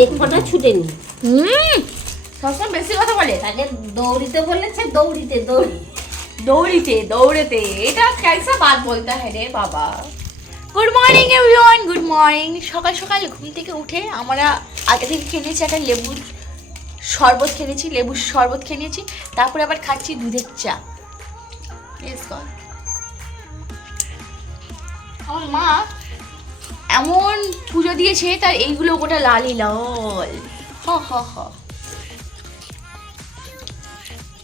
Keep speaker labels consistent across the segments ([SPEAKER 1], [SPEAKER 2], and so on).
[SPEAKER 1] এক ফোঁটা ছুটে
[SPEAKER 2] নি। সবসময় বেশি কথা বলে
[SPEAKER 1] তাকে দৌড়িতে বলেছে দৌড়িতে দৌড়ি।
[SPEAKER 2] দৌড়িতে দৌড়েতে এটা ক্যাসা বাদ বলতে হয় রে বাবা। Good morning everyone good morning সকাল সকাল ঘুম থেকে উঠে আমরা আগে থেকে খেলেছি একটা লেবুর শরবত খেয়েছি লেবুর শরবত খেয়ে নিয়েছি তারপরে আবার খাচ্ছি দুধের চা। আমার মা এমন পুজো দিয়েছে তার এইগুলো গোটা লালি লাল। হ হ হ।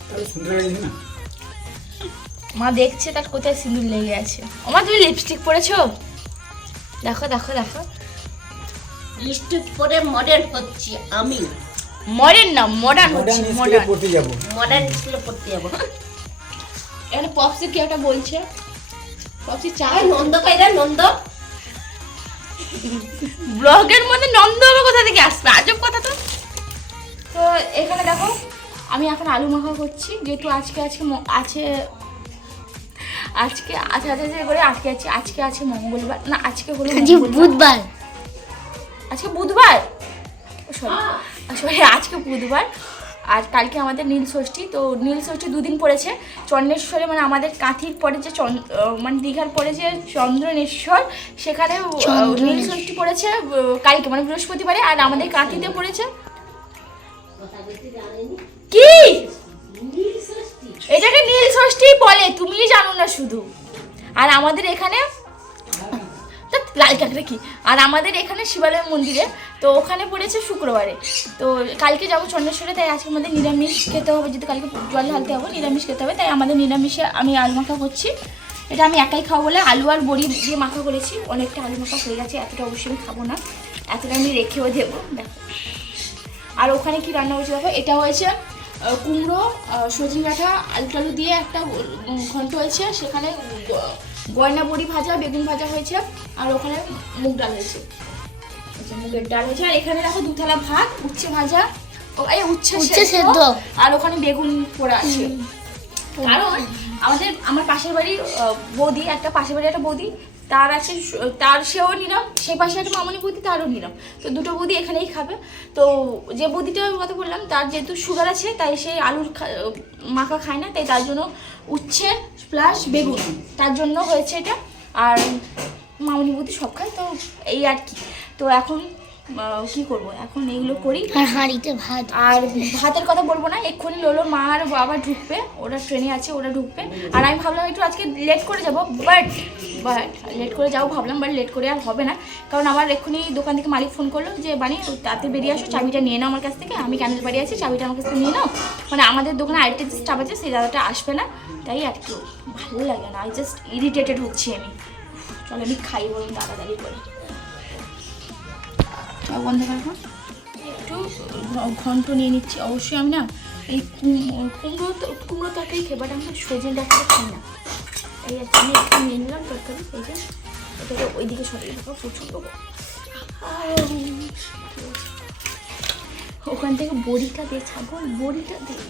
[SPEAKER 3] তাহলে সুন্দর লাগছে না?
[SPEAKER 2] মা দেখছে তার কোথায় সিঁদুর লেগে আছে। আমার তুমি লিপস্টিক পরেছো? দেখো দেখো দেখো।
[SPEAKER 1] লিপস্টিক পরে মডার্ন হচ্ছি আমি।
[SPEAKER 2] মডার্ন না মডার্ন হচ্ছে
[SPEAKER 3] মডার্ন পড়তে যাব।
[SPEAKER 1] মডার্ন স্কুলে পড়তে যাব।
[SPEAKER 2] এখানে পপসি কি একটা বলছে? পপসি চা
[SPEAKER 1] নন্দ কাইরা নন্দ।
[SPEAKER 2] ব্লগের মধ্যে নন্দ হবে কোথা থেকে আসবে? আজব কথা তো। তো এখানে দেখো আমি এখন আলু মাখা করছি। যেহেতু আজকে আজকে ম- আছে আজকে আচ্ছা আচ্ছা করে আজকে আছে। আজকে আছে মঙ্গলবার। না আজকে হলো
[SPEAKER 4] বুধবার।
[SPEAKER 2] আজকে বুধবার? সরি। সরি আজকে বুধবার। আর কালকে আমাদের নীল ষষ্ঠী তো নীল ষষ্ঠী দুদিন পড়েছে। চন্দ্রেশ্বরে মানে আমাদের কাঁথির পরে যে মানে দীঘার পরে যে চন্দ্রনেশ্বর সেখানে নীল ষষ্ঠী পড়েছে কালকে মানে বৃহস্পতিবারে আর আমাদের কাঁথিতে পড়েছে। কি? এটাকে নীল ষষ্ঠী বলে তুমিই জানো না শুধু। আর আমাদের এখানে লাল কাঁকড়া কি? আর আমাদের এখানে শিবালয় মন্দিরে, তো ওখানে পড়েছে শুক্রবারে। তো কালকে যাব চন্দ্রেশ্বরে তাই আজকে আমাদের নিরামিষ খেতে হবে, যেহেতু কালকে জল ঢালতে হবে, নিরামিষ খেতে হবে, তাই আমাদের নিরামিষে আমি আলু মাখা করছি। এটা আমি একাই খাব বলে আলু আর বড়ি দিয়ে মাখা করেছি, অনেকটা আলু মাখা হয়ে গেছে, এতটা অবশ্যই আমি খাব না। এতটা আমি রেখেও দেবো দেখো আর ওখানে কি রান্না হয়েছে দেখো? এটা হয়েছে কুমড়ো সজনে ডাঁটা, আলু টালু দিয়ে একটা ঘন্ট হয়েছে, সেখানে গয়না বড়ি ভাজা বেগুন ভাজা হয়েছে আর ওখানে মুগ ডাল হয়েছে। আচ্ছা, মুগের ডাল হয়েছে আর এখানে দেখো দুথালা ভাত উচ্ছে ভাজা এই উচ্ছে সেদ্ধ। আর ওখানে বেগুন পোড়া আছে। কারণ আমাদের আমার পাশের বাড়ি বৌদি একটা পাশের বাড়ির একটা বৌদি তার আছে তার সেও নিলাম সেই পাশে একটা মামনি বৌদি তারও নিলাম তো দুটো বৌদি এখানেই খাবে। তো যে বৌদিটার কথা বললাম তার যেহেতু সুগার আছে তাই সে আলুর খা- মাখা খায় না তাই তার জন্য উচ্ছে প্লাস বেগুন। তার জন্য হয়েছে এটা। আর মামনি বুদ্ধি সব খায়, তো এই আর কি। তো এখন কি করব? এখন এইগুলো করি।
[SPEAKER 4] আর হাঁড়িতে ভাত।
[SPEAKER 2] আর ভাতের কথা বলব না এক্ষুনি লোলো মা আর বাবা ঢুকবে ওরা ট্রেনে আছে ওরা ঢুকবে। আর আমি ভাবলাম একটু আজকে লেট করে যাব বাট বাট লেট করে যাব ভাবলাম বাট লেট করে আর হবে না। কারণ আমার এক্ষুনি দোকান থেকে মালিক ফোন করল যে বানি তাতে বেরিয়ে আসো চাবিটা নিয়ে নাও আমার কাছ থেকে। আমি ক্যানেল বাড়ি আছি চাবিটা আমার কাছ থেকে নিয়ে নাও। মানে আমাদের দোকানে আরেকটা যে স্টাফ আছে সেই দাদাটা আসবে না। তাই আর কি ভালো লাগে না আই জাস্ট ইরিটেটেড হচ্ছি আমি। চলো আমি খাই বলুন তাড়াতাড়ি করে। বন্ধ করব একটু ঘন্ট নিয়ে নিচ্ছি। অবশ্যই আমি না এই কুমড়ো তো কুমড়ো তরকারি খেয়ে বাট আমি সজনে ডাক্তার খাই না। এই আমি একটু নিয়ে নিলাম তরকারি এই যে এটাকে ওইদিকে সরিয়ে দেবো প্রচুর দেবো। ওখান থেকে বড়িটা দিয়ে ছাগল বড়িটা দিয়ে।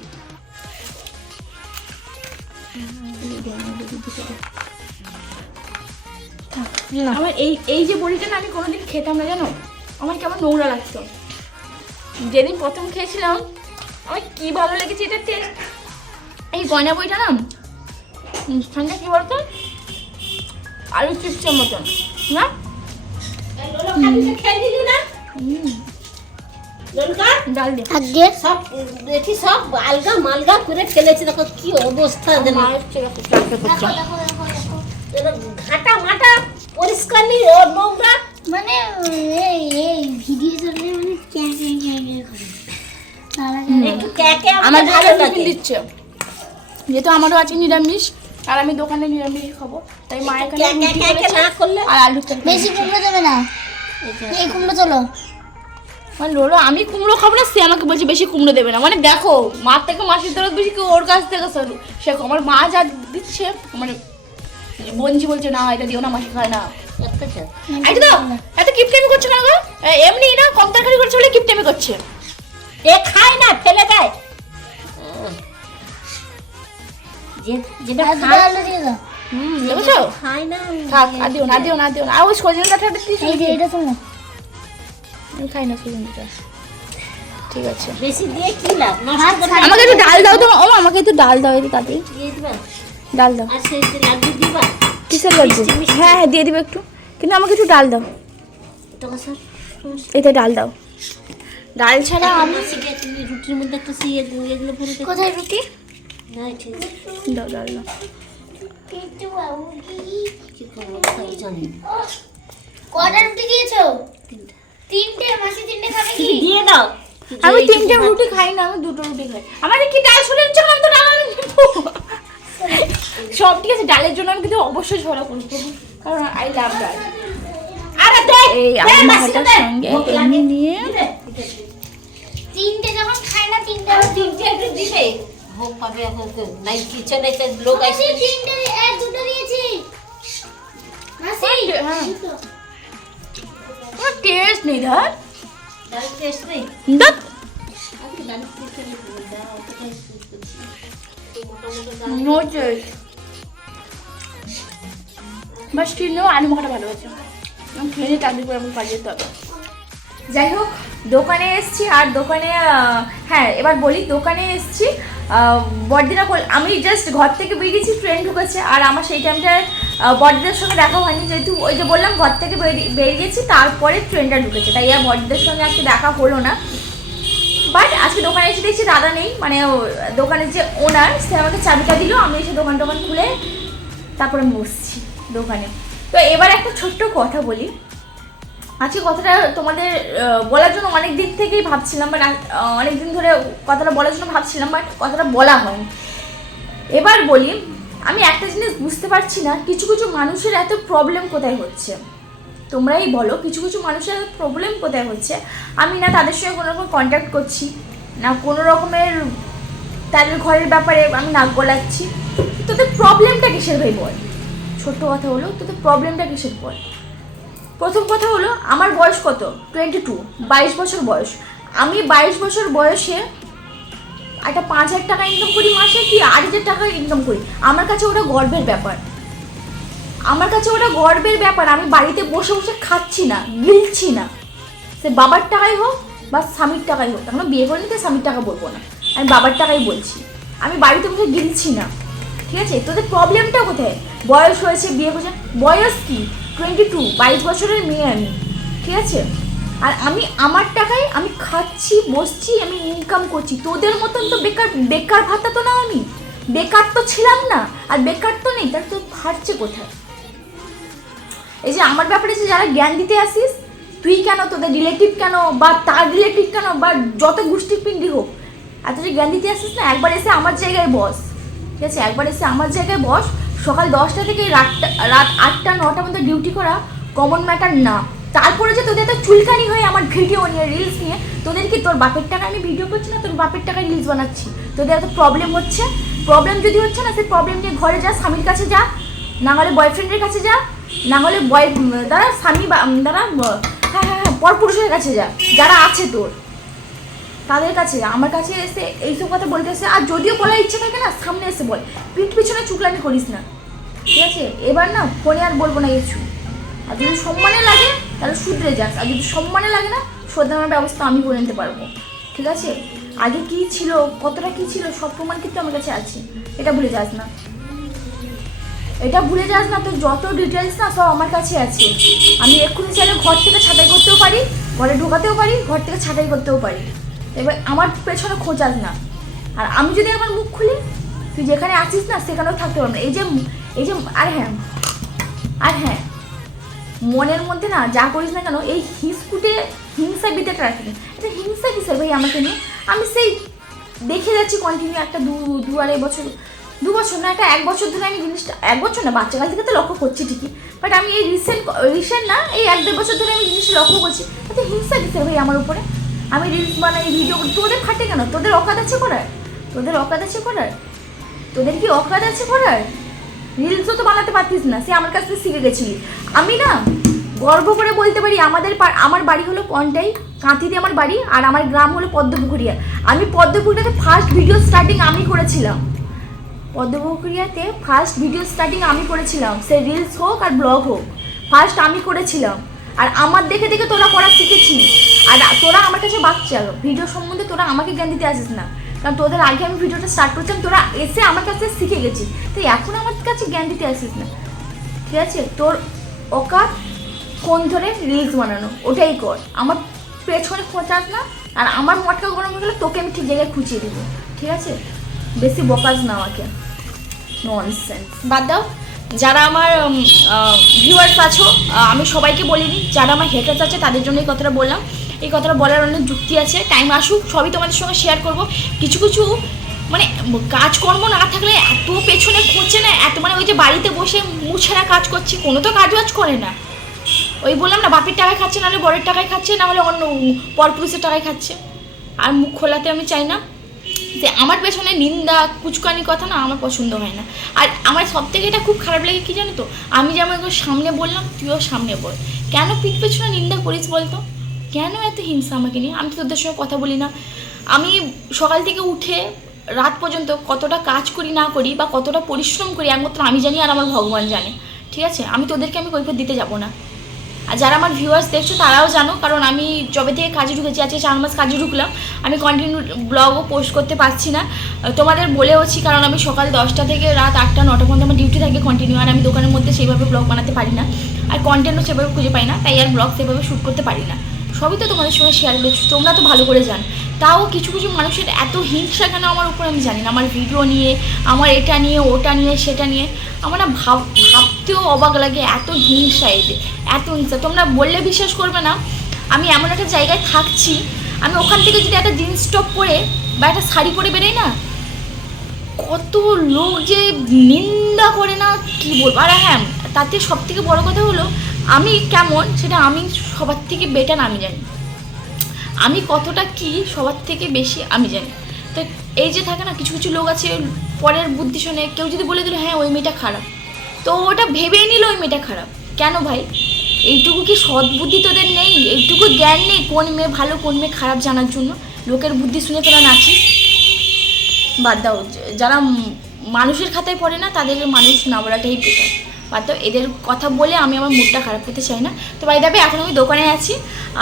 [SPEAKER 2] আমার এই এই যে বড়িটা না আমি কোনোদিন খেতাম না জানো? আমার কেমন নোংরা লাগতো। যেদিন প্রথম খেয়েছিলাম আমার কি ভালো লেগেছে এটা টেস্ট এই গয়না বইটা না ঠান্ডা কি বলতো? আলু চিপসের মতন না?
[SPEAKER 1] সব দেখি সব আলগা মালগা করে ফেলেছে দেখো কি অবস্থা ঘাটা মাটা পরিষ্কার নেই ও নোংরা।
[SPEAKER 4] মানে এই এই ভিডিও চললে মানে ক্যা ক্যা ক্যা ক্যা করে।
[SPEAKER 1] একটু ক্যাকে
[SPEAKER 2] আমার
[SPEAKER 1] আমার
[SPEAKER 2] ভালো
[SPEAKER 1] ভালো লাগে।
[SPEAKER 2] দিচ্ছে। যেহেতু আমারও আজকে নিরামিষ আর আমি দোকানে নিরামিষ খাব। তাই মা এখানে
[SPEAKER 1] না করলে
[SPEAKER 2] আর আলু
[SPEAKER 4] বেশি কুমড়ো দেবে না? এই কুমড়ো চলো।
[SPEAKER 2] মানে লোলো আমি কুমড়ো খাব না সে আমাকে বলছে বেশি কুমড়ো দেবে না। মানে দেখো মার থেকে মাসির তরফ বেশি ওর কাছ থেকে সরু। সে আমার মা যা দিচ্ছে মানে বঞ্জি বলছে না এটা দিও না মাসি খায় না। আই তো এত কিপটেমি করছে কেন গো? এমনি না কম তরকারি করছে বলে কিপটেমি করছে।
[SPEAKER 1] এ খায় না ফেলে দেয় যেটা খায়
[SPEAKER 4] আলু দিয়ে দাও।
[SPEAKER 2] হুম দেখেছ
[SPEAKER 1] খায় না
[SPEAKER 2] থাক আর দিও না দিও না দিও না। আর ওই সজনে ডাঁটাটা
[SPEAKER 4] এই যে এটা শোনো।
[SPEAKER 2] আমি খাই না ঠিক আছে।
[SPEAKER 1] বেশি দিয়ে কি লাভ?
[SPEAKER 2] আমাকে একটু ডাল দাও তো। ও আমাকে একটু ডাল দাও একটু তাতে ডাল দাও।
[SPEAKER 1] আর সেই দিবা?
[SPEAKER 2] কিসের লাড্ডু
[SPEAKER 1] মিষ্টি।
[SPEAKER 2] হ্যাঁ হ্যাঁ দিয়ে দিবে একটু। কিন্তু আমাকে একটু ডাল দাও। এতে ডাল দাও। ডাল ছাড়া আমি
[SPEAKER 1] রুটির মধ্যে একটা সিয়ে দিয়ে দিলে পুরো
[SPEAKER 4] কোথায় রুটি?
[SPEAKER 1] ঠিক
[SPEAKER 2] দাও ডাল দাও।
[SPEAKER 4] একটু বাবুজি
[SPEAKER 1] কি? করব তাই জানি না।
[SPEAKER 4] কটা রুটি দিয়েছ?
[SPEAKER 1] তিনটে।
[SPEAKER 4] তিনটে? মাসি তিনটে খাবে কি?
[SPEAKER 1] দিয়ে দাও।
[SPEAKER 2] আমি তিনটে রুটি খাই না আমি দুটো রুটি খাই। আমার কি ডাল শুনে আমি তো ডাল। সব ঠিক আছে ডালের জন্য আমি কিন্তু অবশ্যই ঝরা করব কারণ আই লাভ ডাল।
[SPEAKER 1] আরে দে,
[SPEAKER 2] এই আলু
[SPEAKER 1] মাসিকে
[SPEAKER 2] সঙ্গে এমনি নিয়ে।
[SPEAKER 4] তিনটে যখন খায় না তিনটে
[SPEAKER 1] আরে তিনটে একটু দিবে ভোগ পাবে নাই কিচেনে তো লোক
[SPEAKER 4] তিনটে এক দুটো দিয়েছি। মাসি
[SPEAKER 2] হ্যাঁ। টেস্ট নেই ধর।
[SPEAKER 1] টেস্ট নেই।
[SPEAKER 2] নো আলু মাখাটা ভালো হবে। যাই হোক, দোকানে এসছি আর দোকানে হ্যাঁ এবার বলি, দোকানে এসছি বড়দিনা বল আমি জাস্ট ঘর থেকে বেরিয়েছি ট্রেন ঢুকেছে, আর আমার সেই টাইমটা বড়দিদের সঙ্গে দেখা হয়নি, যেহেতু ওই যে বললাম, ঘর থেকে বেরিয়ে বেরিয়েছি তারপরে ট্রেনটা ঢুকেছে। তাই আর বড়দিদের সঙ্গে আজকে দেখা হলো না। বাট আজকে দোকানে এসে দেখছি দাদা নেই মানে দোকানের যে ওনার সে আমাকে চাবিটা দিল, আমি এসে দোকান টোকান খুলে তারপরে বসছি দোকানে। তো এবার একটা ছোট্ট কথা বলি। আজকে কথাটা তোমাদের বলার জন্য অনেক দিক থেকেই ভাবছিলাম বাট অনেক দিন ধরে কথাটা বলার জন্য ভাবছিলাম বাট কথাটা বলা হয়নি। এবার বলি, আমি একটা জিনিস বুঝতে পারছি না, কিছু কিছু মানুষের এত প্রবলেম কোথায় হচ্ছে? তোমরাই বলো, কিছু কিছু মানুষের প্রবলেম কোথায় হচ্ছে? আমি না তাদের সঙ্গে কোনো রকম কন্ট্যাক্ট করছি, না কোনো রকমের তাদের ঘরের ব্যাপারে আমি নাক গলাচ্ছি। তোদের প্রবলেমটা কিসের ভাই বল? ছোট্ট কথা হলো, তোদের প্রবলেমটা কিসের বল? প্রথম কথা হলো, আমার বয়স কত? টোয়েন্টি টু বাইশ বছর বয়স। আমি বাইশ বছর বয়সে একটা পাঁচ হাজার টাকা ইনকাম করি মাসে কি আট হাজার টাকা ইনকাম করি? আমার কাছে ওটা গর্বের ব্যাপার। আমার কাছে ওটা গর্বের ব্যাপার, আমি বাড়িতে বসে বসে খাচ্ছি না, গিলছি না। সে বাবার টাকাই হোক বা স্বামীর টাকাই হোক আমরা বিয়ে করে নিতে স্বামীর টাকা বলব না। আমি বাবার টাকাই বলছি। আমি বাড়িতে বসে গিলছি না। ঠিক আছে? তোদের প্রবলেমটা কোথায়? বয়স হয়েছে, বিয়ে করছে বয়স কি? টোয়েন্টি টু বাইশ বছরের মেয়ে আমি। ঠিক আছে? আর আমি আমার টাকায় আমি খাচ্ছি, বসছি, আমি ইনকাম করছি। তোদের মতন তো বেকার বেকার ভাতা তো না আমি। বেকার তো ছিলাম না, আর বেকার তো নেই তার তো ফাটছে কোথায়? এই যে আমার ব্যাপারে যে যারা জ্ঞান দিতে আসিস, তুই কেন তোদের রিলেটিভ কেন বা তার রিলেটিভ কেন বা যত গোষ্ঠী পিণ্ডি হোক, এত যে জ্ঞান দিতে আসিস না, একবার এসে আমার জায়গায় বস। ঠিক আছে? একবার এসে আমার জায়গায় বস। সকাল দশটা থেকে রাতটা রাত আটটা, নটা মধ্যে ডিউটি করা কমন ম্যাটার না। তারপরে যে তোদের এত চুলকানি হয়ে আমার ভিডিও নিয়ে রিলস নিয়ে, তোদের কি তোর বাপের টাকা আমি ভিডিও করছি না? তোর বাপের টাকায় রিলস বানাচ্ছি। তোদের এত প্রবলেম হচ্ছে? প্রবলেম যদি হচ্ছে না, সেই প্রবলেম নিয়ে ঘরে যা, স্বামীর কাছে যা, না হলে বয়ফ্রেন্ডের কাছে যা না হলে বয় দাঁড়া স্বামী ব- হ্যাঁ হ্যাঁ হ্যাঁ পরপুরুষের কাছে যা, যারা আছে তোর, তাদের কাছে আমার কাছে এসে এইসব কথা বলতে এসে, আর যদিও বলার ইচ্ছে থাকে না, সামনে এসে বল। পিঠ পিছনে চুকলানি করিস না, ঠিক আছে? এবার না, ফোনে আর বলব না কিছু। আর যদি সম্মানে লাগে, তাহলে শুধরে যাস আর যদি সম্মানে লাগে না শোধরানোর ব্যবস্থা আমি করে নিতে পারব, ঠিক আছে? আগে কি ছিল, কতটা কি ছিল, সব প্রমাণ কিন্তু আমার কাছে আছে। এটা ভুলে যাস না। এটা ভুলে যাস না, তোর যত ডিটেলস না সব আমার কাছে আছে। আমি এক্ষুনি চাইলে ঘর থেকে ছাঁটাই করতেও পারি, ঘরে ঢোকাতেও পারি, ঘর থেকে ছাঁটাই করতেও পারি। এবার আমার পেছনে খোঁচাস না। আর আমি যদি আমার মুখ খুলি, তুই যেখানে আছিস না সেখানেও থাকতে পারব না। এই যে এই যে, আর হ্যাঁ আর হ্যাঁ মনের মধ্যে না যা করিস না কেন, এই হিসকুটে হিংসা বিদ্যাটা রাখিনি এটা হিংসা ভাই আমাকে নিয়ে? আমি সেই দেখে যাচ্ছি কন্টিনিউ একটা দু দু আড়াই বছর দু বছর না, একটা এক বছর ধরে আমি জিনিসটা, এক বছর না, বাচ্চা বাচ্চাকাল থেকে তো লক্ষ্য করছি ঠিকই বাট আমি এই রিসেন্ট রিসেন্ট না, এই এক দেড় বছর ধরে আমি জিনিসটা লক্ষ্য করছি, এত হিংসা কিসের ভাই আমার উপরে। আমি রিলস বানাই ভিডিও করি, তোদের খাটে কেন? তোদের অকাত আছে করার? তোদের অকাত আছে করার? তোদের কি অকাত আছে করার? রিলসও তো বানাতে পারতিস না, সে আমার কাছ থেকে শিখে গেছিলি। আমি না, গর্ব করে বলতে পারি, আমাদের আমার বাড়ি হলো কন্টাই, কাঁথিতে আমার বাড়ি, আর আমার গ্রাম হলো পদ্মপুকুরিয়া। আমি পদ্মপুকুরিয়াতে ফার্স্ট ভিডিও স্টার্টিং আমি করেছিলাম। পদ্মপুকুরিয়াতে ফার্স্ট ভিডিও স্টার্টিং আমি করেছিলাম। সে রিলস হোক আর ব্লগ হোক ফার্স্ট আমি করেছিলাম। আর আমার দেখে দেখে তোরা করা শিখেছি আর তোরা আমার কাছে বাচ্চা ভিডিও সম্বন্ধে তোরা আমাকে জ্ঞান দিতে আসিস না। কারণ তোদের আগে আমি ভিডিওটা স্টার্ট করছিলাম, তোরা এসে আমার কাছে শিখে গেছিস। তো এখন আমার কাছে জ্ঞান দিতে আসিস না। ঠিক আছে? তোর অকাত ফোন ধরে রিলস বানানো? ওটাই কর। আমার পেছনে খোঁচাস না। আর আমার মটকা গরম হয়ে গেলে তোকে আমি ঠিক জায়গায় খুঁচিয়ে দেবো। ঠিক আছে? বেশি বকাস না আমাকে। ননসেন্স বাদ দাও। যারা আমার ভিউয়ার্স আছো আমি সবাইকে বলিনি, যারা আমার হেটার্স আছে, তাদের জন্য এই কথাটা বললাম। এই কথাটা বলার অনেক যুক্তি আছে টাইম আসুক, সবই তোমাদের সঙ্গে শেয়ার করব। কিছু কিছু মানে কাজকর্ম না থাকলে এত পেছনে খুঁজছে না, এত মানে ওই যে বাড়িতে বসে মুছেরা কাজ করছে, কোনো তো কাজ বাজ করে না। ওই বললাম না, বাপের টাকায় খাচ্ছে, নাহলে বরের টাকায় খাচ্ছে না হলে অন্য পরপুরুষের টাকায় খাচ্ছে। আর মুখ খোলাতে আমি চাই না। যে আমার পেছনে নিন্দা, কুচকানি কথা না আমার পছন্দ হয় না। আর আমার সব থেকে এটা খুব খারাপ লাগে কি জানো তো? আমি যেমন সামনে বললাম, তুইও সামনে বল। কেন পিঠ পেছনে নিন্দা করিস বলতো? কেন এত হিংসা আমাকে নিয়ে? আমি তো তোদের সঙ্গে কথা বলি না। আমি সকাল থেকে উঠে রাত পর্যন্ত কতটা কাজ করি না করি বা কতটা পরিশ্রম করি একমাত্র আমি জানি আর আমার ভগবান জানে। ঠিক আছে? আমি তোদেরকে আমি কৈফত দিতে যাব না। আর যারা আমার ভিউয়ার্স দেখছ, তারাও জানো, কারণ আমি যবে থেকে কাজে ঢুকেছি, আজকে চার মাস কাজে ঢুকলাম। আমি কন্টিনিউ ব্লগও পোস্ট করতে পারছি না। তোমাদের বলেওছি কারণ আমি সকাল দশটা থেকে রাত আটটা, নটা পর্যন্ত আমার ডিউটি থাকে কন্টিনিউ আর আমি দোকানের মধ্যে সেইভাবে ব্লগ বানাতে পারি না। আর কন্টেন্টও সেভাবে খুঁজে পাই না, তাই আর ব্লগ সেভাবে শ্যুট করতে পারি না। সবই তো তোমাদের সঙ্গে শেয়ার করেছি, তোমরা তো ভালো করে জান। তাও কিছু কিছু মানুষের এত হিংসা কেন আমার উপর আমি জানি না। আমার ভিডিও নিয়ে, আমার এটা নিয়ে, ওটা নিয়ে, সেটা নিয়ে। আমার না ভাব ভাবতেও অবাক লাগে, এত হিংসা এতে, এত হিংসা। তোমরা বললে বিশ্বাস করবে না, আমি এমন একটা জায়গায় থাকছি, আমি ওখান থেকে যদি একটা জিন্স টপ পরে বা একটা শাড়ি পরে বেরোই না, কত লোক যে নিন্দা করে না, কি বলব? আর হ্যাঁ তাতে সব থেকে বড় কথা হলো, আমি কেমন সেটা আমি সবার থেকে বেটার আমি জানি। আমি কতটা কি সবার থেকে বেশি আমি জানি। তো এই যে থাকে না, কিছু কিছু লোক আছে, পরের বুদ্ধি শুনে কেউ যদি বলে দিল হ্যাঁ ওই মেয়েটা খারাপ। তো ওটা ভেবেই নিল ওই মেয়েটা খারাপ। কেন ভাই? এইটুকু কি সৎ বুদ্ধি তোদের নেই? এইটুকু জ্ঞান নেই কোন মেয়ে ভালো, কোন মেয়ে খারাপ জানার জন্য? লোকের বুদ্ধি শুনে তোরা নাচিস। বাদ দাও, যারা মানুষের খাতায় পড়ে না, তাদের মানুষ না বলাটাই বেটার বাদ দাও, এদের কথা বলে আমি আমার মুডটা খারাপ করতে চাই না। তো ভাই দেবে এখন আমি দোকানে আছি।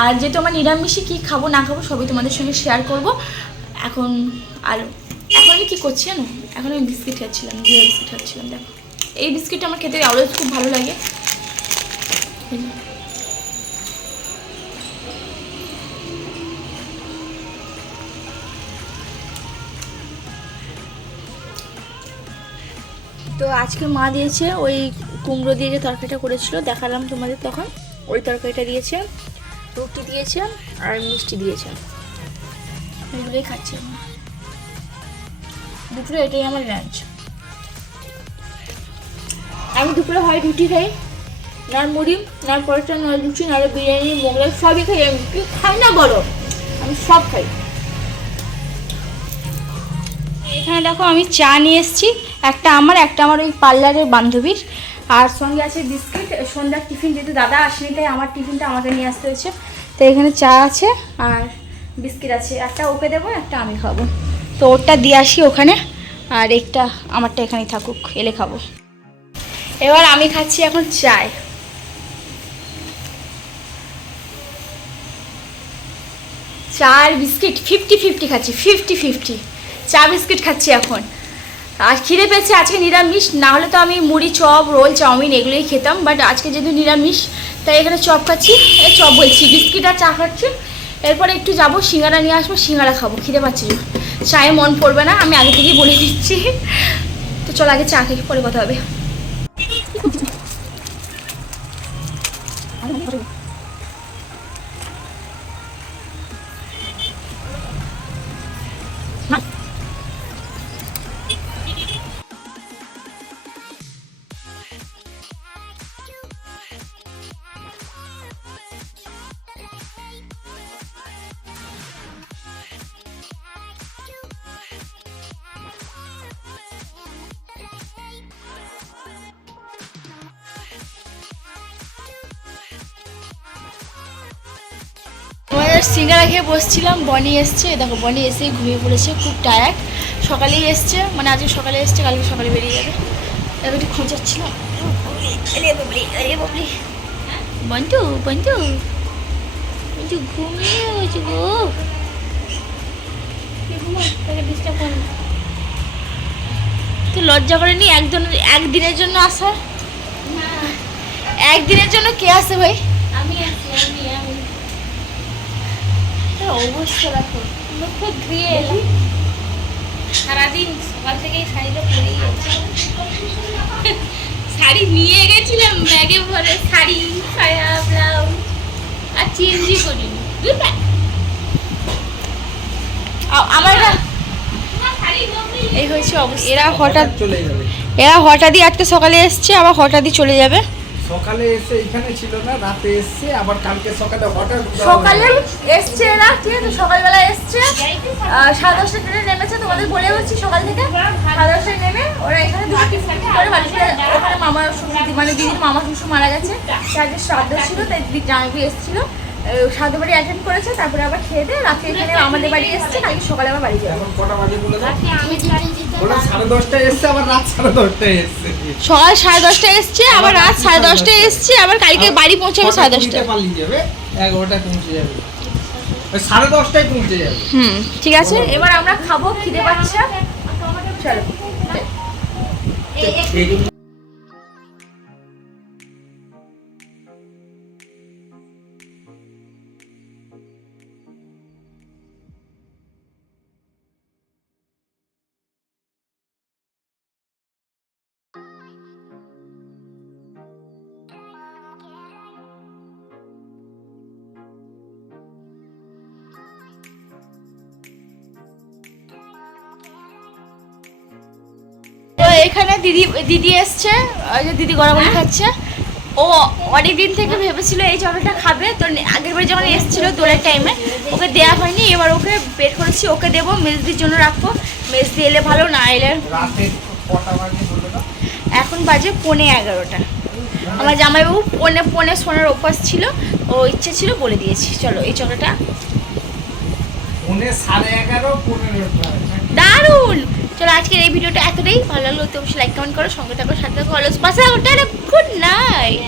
[SPEAKER 2] আর যেহেতু আমার নিরামিষে কী খাব, না খাব, সবই তোমাদের সঙ্গে শেয়ার করব। এখন, আর এখন আমি কী করছি জানো? এখন আমি বিস্কিট খাচ্ছিলাম জিরা বিস্কিট খাচ্ছিলাম, দেখো। এই বিস্কিটটা আমার খেতে অলওয়েজ খুব ভালো লাগে। তো আজকে মা দিয়েছে ওই কুমড়ো দিয়ে যে তরকারিটা করেছিল দেখালাম তোমাদের তখন। ওই তরকারিটা দিয়েছে রুটি দিয়েছে আর মিষ্টি দিয়েছে। এগুলোই খাচ্ছি দুপুরে এটাই আমার লাঞ্চ আমি দুপুরে হয় রুটি খাই, নার মুড়ি, নার পরোটা নয় লুচি নাহলে বিরিয়ানি, মোগলাই, সবই খাই। আমি কি খাই না বলো? আমি সব খাই। এখানে দেখো আমি চা নিয়ে এসেছি, একটা আমার একটা আমার ওই পার্লারের বান্ধবীর। আর সঙ্গে আছে বিস্কিট সন্ধ্যার টিফিন, যেহেতু দাদা আসেনি, তাই আমার টিফিনটা আমাকে নিয়ে আসতে হয়েছে। তো এখানে চা আছে আর বিস্কিট আছে। একটা ওকে দেবো, একটা আমি খাব। তো ওরটা দিয়ে আসি ওখানে, আর একটা আমারটা এখানেই থাকুক, এলে খাব। এবার আমি খাচ্ছি এখন চায় চা বিস্কিট ফিফটি ফিফটি খাচ্ছি ফিফটি ফিফটি চা বিস্কিট খাচ্ছি এখন। আর খিদে পেয়েছে আজকে নিরামিষ, না হলে তো আমি মুড়ি, চপ, রোল, চাউমিন এগুলোই খেতাম বাট আজকে যেহেতু নিরামিষ, তাই এখানে চপ খাচ্ছি। এ চপ বলছি, বিস্কিট আর চা খাচ্ছি। এরপরে একটু যাব, সিঙ্গারা নিয়ে আসব, সিঙ্গারা খাব, খিদে পাচ্ছি। চায়ে মন পড়বে না, আমি আগে থেকেই বলে দিচ্ছি। তো চল আগে চা খাই পরে কথা হবে। I don't know need to সিঙ্গারা খেয়ে বসছিলাম বনি এসছে। দেখো বনি এসেই ঘুমিয়ে পড়েছে খুব টায়ার্ড সকালেই এসছে মানে আজকে সকালে এসছে কালকে সকালে বেরিয়ে যাবে। এবার একটু বাবলি বন্ধু বন্ধু। বন্ধু ঘুমিয়ে হয়েছে গো। ডিস্টার্ব করো তো লজ্জা করেনি? একজন একদিনের জন্য আসার একদিনের জন্য কে আসে ভাই?
[SPEAKER 1] আমি আমি আমি।
[SPEAKER 2] অবস্থা দেখো। মুখে ধুয়ে এলাম।
[SPEAKER 1] সারাদিন সকাল থেকেই শাড়িটা পরেই আছে। শাড়ি নিয়ে গেছিলাম ব্যাগে ভরে। শাড়ি সায়া ব্লাউজ আর চেঞ্জই করিনি।
[SPEAKER 2] আমার এই হয়েছে অবস্থা। এরা হঠাৎ
[SPEAKER 3] চলে যাবে।
[SPEAKER 2] এরা হঠাৎই আজকে সকালে এসছে আবার হঠাৎই চলে যাবে।
[SPEAKER 3] সকালে এসে এখানে ছিল না, রাতে এসছে, আবার কালকে সকালে হঠাৎ
[SPEAKER 2] সকালে এসছে এরা, ঠিক আছে? সকালবেলা এসছে। সাড়ে দশটা ট্রেনে নেমেছে, তোমাদের বলে হচ্ছে সকাল থেকে। সাড়ে দশটায় নেমে ওরা এখানে ওখানে মামা মানে দিদির মামা শ্বশুর মারা গেছে। তাদের শ্রাদ্ধ ছিল, তাই দিদির জামাইবু এসেছিল। শ্রাদ্ধ বাড়ি অ্যাটেন্ড করেছে তারপরে আবার খেয়ে দিয়ে রাত্রে এখানে আমাদের বাড়ি এসছে কালকে সকালে আবার বাড়ি যাবে। সকাল সাড়ে দশটায় এসছে আবার রাত সাড়ে দশটায় এসছে আবার কালকে বাড়ি পৌঁছাবে সাড়ে দশটায়।
[SPEAKER 3] এগারোটায় পৌঁছে যাবে। সাড়ে দশটায় পৌঁছে যাবে।
[SPEAKER 2] হুম ঠিক আছে। এবার আমরা খাব খিদে পাচ্ছে। চলো। দিদি দিদি এসছে ওই যে দিদি গরম খাচ্ছে। ও অনেক দিন থেকে ভেবেছিল এই চকলেটটা খাবে তো আগের বার যখন এসেছিল দোলের টাইমে ওকে দেওয়া হয়নি এবার ওকে বের করেছি ওকে দেবো মেজদির জন্য রাখব। মেজদি এলে ভালো না এলে এখন বাজে পৌনে এগারোটা। আমার জামাইবাবু পৌনে পৌনে সোনার অভ্যাস ছিল ও ইচ্ছে ছিল বলে দিয়েছি। চলো এই চকলেটটা দারুণ! চলো আজকের এই ভিডিওটা এতটাই। ভালো লাগল তো অবশ্যই লাইক কমেন্ট করো, সঙ্গে থাকো, সাথে থাকো অলস পাশে গুড নাইট